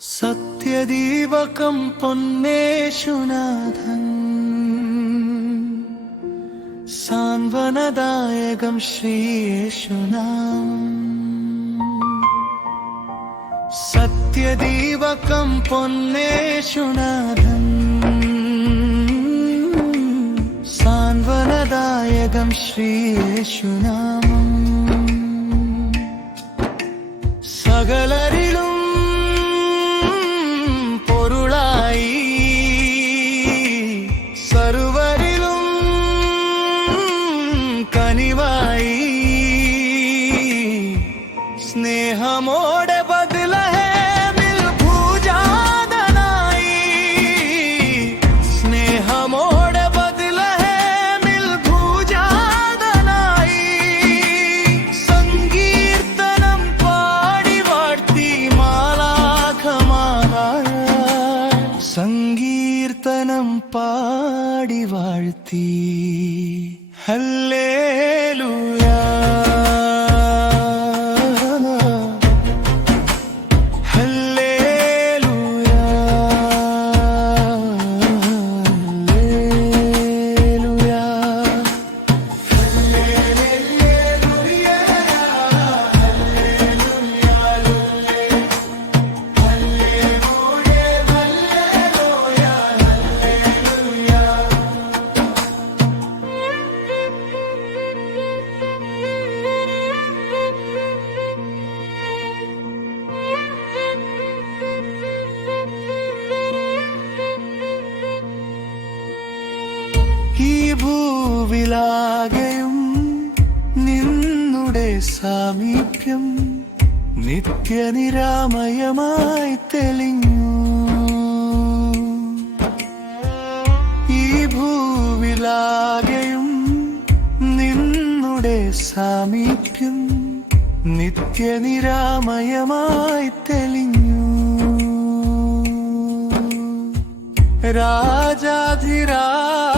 സത്യദീപകം പൊന്നേശുനാഥൻ. സാന്ത്വനദായകം ശ്രീയേശുനാം. സത്യദീപകം പൊന്നേശുനാഥൻ. സാന്ത്വനദായകം ശ്രീയേശുനാമം. സകലരിലും பாடி வாழ்த்தி ஹல்லே ഭൂവിലാകെയും നിന്നുടെ സാമീപ്യം നിത്യനിരാമയമായി തെളിഞ്ഞു. ഈ ഭൂവിലാകെയും നിന്നുടെ സാമീപ്യം നിത്യനിരാമയമായി തെളിഞ്ഞു. രാജാധിരാജൻ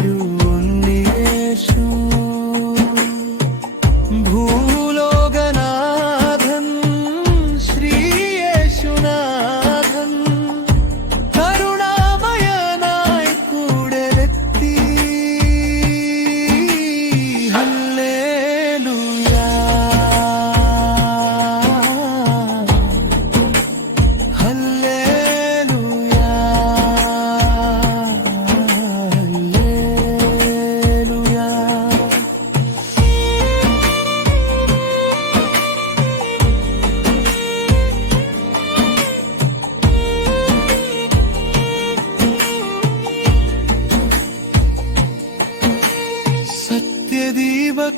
you.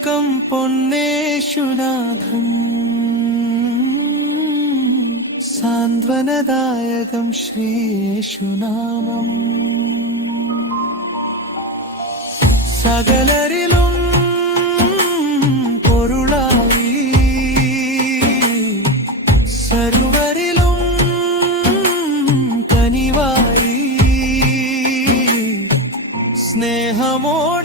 സത്യദീപകം പൊന്നേശുനാഥൻ സാന്ത്വനദായകം ശ്രീയേശുനാമം സകലരിലും പൊരുളായി. സർവരിലും കനിവായി. സ്നേഹമോടെ